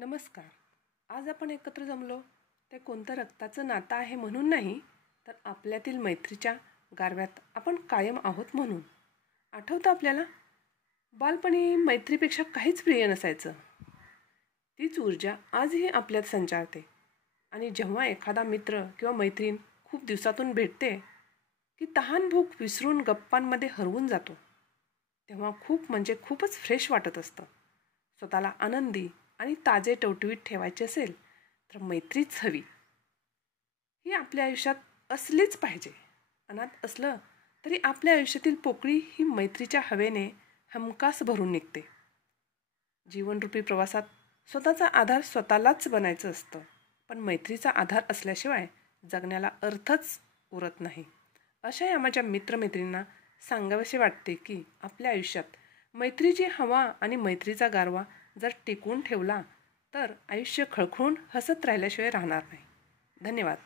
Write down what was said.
नमस्कार. आज आपण एकत्र जमलो ते कोणतं रक्ताचं नातं आहे म्हणून नाही, तर आपल्यातील मैत्रीच्या गारव्यात आपण कायम आहोत म्हणून. आठवतं आपल्याला, बालपणी मैत्रीपेक्षा काहीच प्रिय नसायचं. तीच ऊर्जा आजही आपल्यात संचारते. आणि जेव्हा एखादा मित्र किंवा मैत्रीण खूप दिवसातून भेटते की तहान भूक विसरून गप्पांमध्ये हरवून जातो, तेव्हा खूपच फ्रेश वाटत असतं. स्वतःला आनंदी आणि ताजे टवटवीत ठेवायचे असेल तर मैत्रीच हवी. ही आपल्या आयुष्यात असलीच पाहिजे. अनाथ असलं तरी आपल्या आयुष्यातील पोकळी ही मैत्रीच्या हवेने हमखास भरून निघते. जीवनरूपी प्रवासात स्वतःचा आधार स्वतःलाच बनायचं असतं, पण मैत्रीचा आधार असल्याशिवाय जगण्याला अर्थच उरत नाही. अशा या माझ्या मित्रमैत्रिणींना सांगावेसे वाटते की आपल्या आयुष्यात मैत्रीची हवा आणि मैत्रीचा गारवा जर टिकवून ठेवला तर आयुष्य खळखळून हसत राहिल्याशिवाय राहणार नाही. धन्यवाद.